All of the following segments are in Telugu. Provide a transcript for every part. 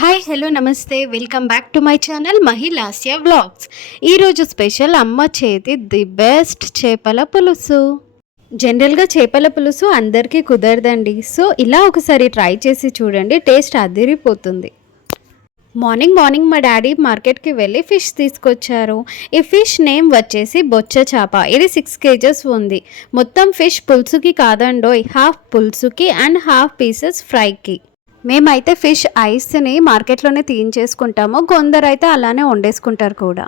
హాయ్ హలో నమస్తే welcome back to my channel Mahilasya vlogs. ఈరోజు స్పెషల్ అమ్మ చేతి ది బెస్ట్ చేపల పులుసు. జనరల్గా చేపల పులుసు అందరికీ కుదరదండి. సో ఇలా ఒకసారి ట్రై చేసి చూడండి, టేస్ట్ అదిరిపోతుంది. మార్నింగ్ మా డాడీ మార్కెట్కి వెళ్ళి ఫిష్ తీసుకొచ్చారు. ఈ ఫిష్ నేమ్ వచ్చేసి బొచ్చ చేప. ఇది 6 kgs ఉంది. మొత్తం ఫిష్ పులుసుకి కాదండోయ్, హాఫ్ పులుసుకి అండ్ హాఫ్ పీసెస్ ఫ్రైకి. మేమైతే ఫిష్ ఐస్ని మార్కెట్లోనే తీయించేసుకుంటాము, కొందరైతే అలానే వండేసుకుంటారు కూడా.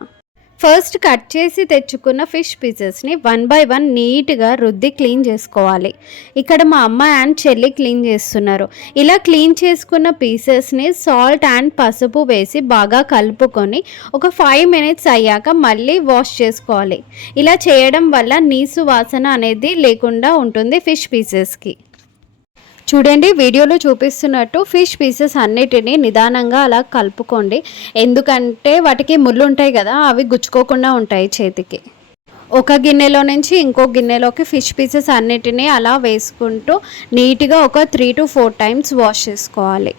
ఫస్ట్ కట్ చేసి తెచ్చుకున్న ఫిష్ పీసెస్ని 1 by 1 నీట్గా రుద్ది క్లీన్ చేసుకోవాలి. ఇక్కడ మా అమ్మ అండ్ చెల్లి క్లీన్ చేస్తున్నారు. ఇలా క్లీన్ చేసుకున్న పీసెస్ని సాల్ట్ అండ్ పసుపు వేసి బాగా కలుపుకొని ఒక 5 minutes అయ్యాక మళ్ళీ వాష్ చేసుకోవాలి. ఇలా చేయడం వల్ల నీసు వాసన అనేది లేకుండా ఉంటుంది ఫిష్ పీసెస్కి. చూడండి, వీడియోలో చూపిస్తున్నట్టు ఫిష్ పీసెస్ అన్నిటినీ నిదానంగా అలా కలుపుకోండి. ఎందుకంటే వాటికి ముళ్ళు ఉంటాయి కదా, అవి గుచ్చుకోకుండా ఉంటాయి చేతికి. ఒక గిన్నెలో నుంచి ఇంకో గిన్నెలోకి ఫిష్ పీసెస్ అన్నిటినీ అలా వేసుకుంటూ నీట్గా ఒక 3 to 4 times వాష్ చేసుకోవాలి.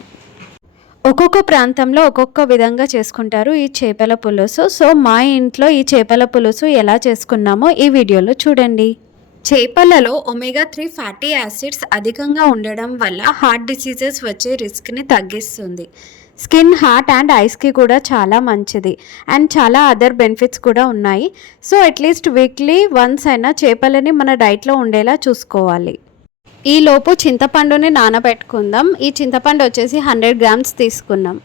ఒక్కొక్క ప్రాంతంలో ఒక్కొక్క విధంగా చేసుకుంటారు ఈ చేపల పులుసు. సో మా ఇంట్లో ఈ చేపల పులుసు ఎలా చేసుకున్నామో ఈ వీడియోలో చూడండి. చేపలలో omega-3 ఫ్యాటీ యాసిడ్స్ అధికంగా ఉండడం వల్ల హార్ట్ డిసీజెస్ వచ్చే రిస్క్ని తగ్గిస్తుంది. స్కిన్, హార్ట్ అండ్ ఐస్కి కూడా చాలా మంచిది అండ్ చాలా అదర్ బెనిఫిట్స్ కూడా ఉన్నాయి. సో అట్లీస్ట్ వీక్లీ వన్స్ అయినా చేపలని మన డైట్లో ఉండేలా చూసుకోవాలి. ఈలోపు చింతపండుని నానబెట్టుకుందాం. ఈ చింతపండు వచ్చేసి 100 grams తీసుకున్నాం.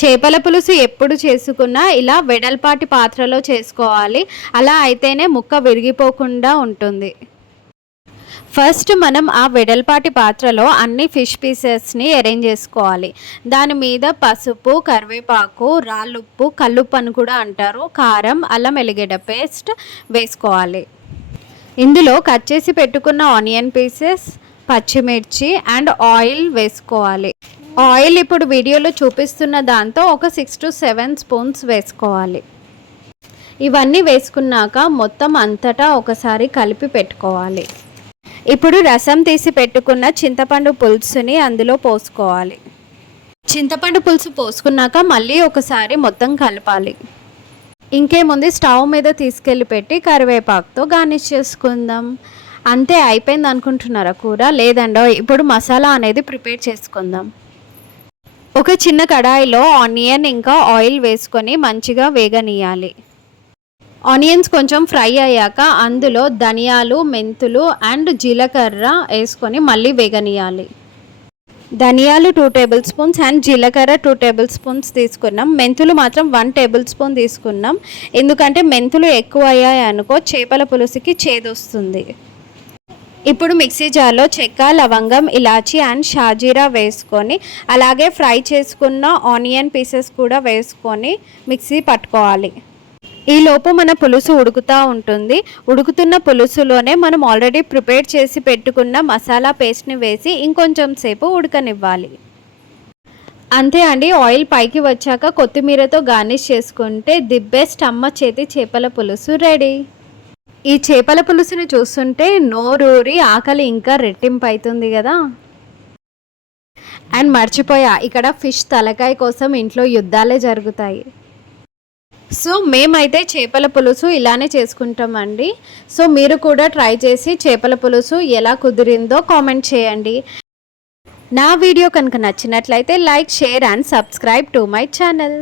చేపల పులుసు ఎప్పుడు చేసుకున్నా ఇలా వెడల్పాటి పాత్రలో చేసుకోవాలి. అలా అయితేనే ముక్క విరిగిపోకుండా ఉంటుంది. ఫస్ట్ మనం ఆ వెడల్పాటి పాత్రలో అన్ని ఫిష్ పీసెస్ని అరేంజ్ చేసుకోవాలి. దాని మీద పసుపు, కరివేపాకు, రాళ్ళుప్పు, కల్లుప్పు అని కూడా అంటారు, కారం, అల్లం ఎల్లిగడ్డ పేస్ట్ వేసుకోవాలి. ఇందులో కట్ చేసి పెట్టుకున్న ఆనియన్ పీసెస్, పచ్చిమిర్చి అండ్ ఆయిల్ వేసుకోవాలి. ఆయిల్ ఇప్పుడు వీడియోలో చూపిస్తున్న దాంతో ఒక 6 to 7 spoons వేసుకోవాలి. ఇవన్నీ వేసుకున్నాక మొత్తం అంతటా ఒకసారి కలిపి పెట్టుకోవాలి. ఇప్పుడు రసం తీసి పెట్టుకున్న చింతపండు పులుసుని అందులో పోసుకోవాలి. చింతపండు పులుసు పోసుకున్నాక మళ్ళీ ఒకసారి మొత్తం కలపాలి. ఇంకేముంది, స్టవ్ మీద తీసుకెళ్ళి పెట్టి కరివేపాకుతో గార్నిష్ చేసుకుందాం. అంతే, అయిపోయింది అనుకుంటున్నారా కూర? లేదండో, ఇప్పుడు మసాలా అనేది ప్రిపేర్ చేసుకుందాం. ఒక చిన్న కడాయిలో ఆనియన్ ఇంకా ఆయిల్ వేసుకొని మంచిగా వేగనీయాలి. ఆనియన్స్ కొంచెం ఫ్రై అయ్యాక అందులో ధనియాలు, మెంతులు అండ్ జీలకర్ర వేసుకొని మళ్ళీ వేగనీయాలి. ధనియాలు 2 tablespoons అండ్ జీలకర్ర 2 tablespoons తీసుకున్నాం. మెంతులు మాత్రం 1 tablespoon తీసుకున్నాం. ఎందుకంటే మెంతులు ఎక్కువ అయ్యాయి అనుకో చేపల పులుసుకి చేదొస్తుంది. ఇప్పుడు మిక్సీ జార్లో చెక్క, లవంగం, ఇలాచీ అండ్ షాజీరా వేసుకొని అలాగే ఫ్రై చేసుకున్న ఆనియన్ పీసెస్ కూడా వేసుకొని మిక్సీ పట్టుకోవాలి. ఈలోపు మన పులుసు ఉడుకుతూ ఉంటుంది. ఉడుకుతున్న పులుసులోనే మనం ఆల్రెడీ ప్రిపేర్ చేసి పెట్టుకున్న మసాలా పేస్ట్ని వేసి ఇంకొంచెం సేపు ఉడకనివ్వాలి. అంతే అండి, ఆయిల్ పైకి వచ్చాక కొత్తిమీరతో గార్నిష్ చేసుకుంటే ది బెస్ట్ అమ్మ చేతి చేపల పులుసు రెడీ. ఈ చేపల పులుసుని చూస్తుంటే నోరూరి ఆకలి ఇంకా రెట్టింపు అవుతుంది కదా. అండ్ మర్చిపోయా, ఇక్కడ ఫిష్ తలకాయ కోసం ఇంట్లో యుద్ధాలే జరుగుతాయి. సో మేమైతే చేపల పులుసు ఇలానే చేసుకుంటామండి. సో మీరు కూడా ట్రై చేసి చేపల పులుసు ఎలా కుదిరిందో కామెంట్ చేయండి. నా వీడియో కనుక నచ్చినట్లయితే like, share and subscribe to my channel.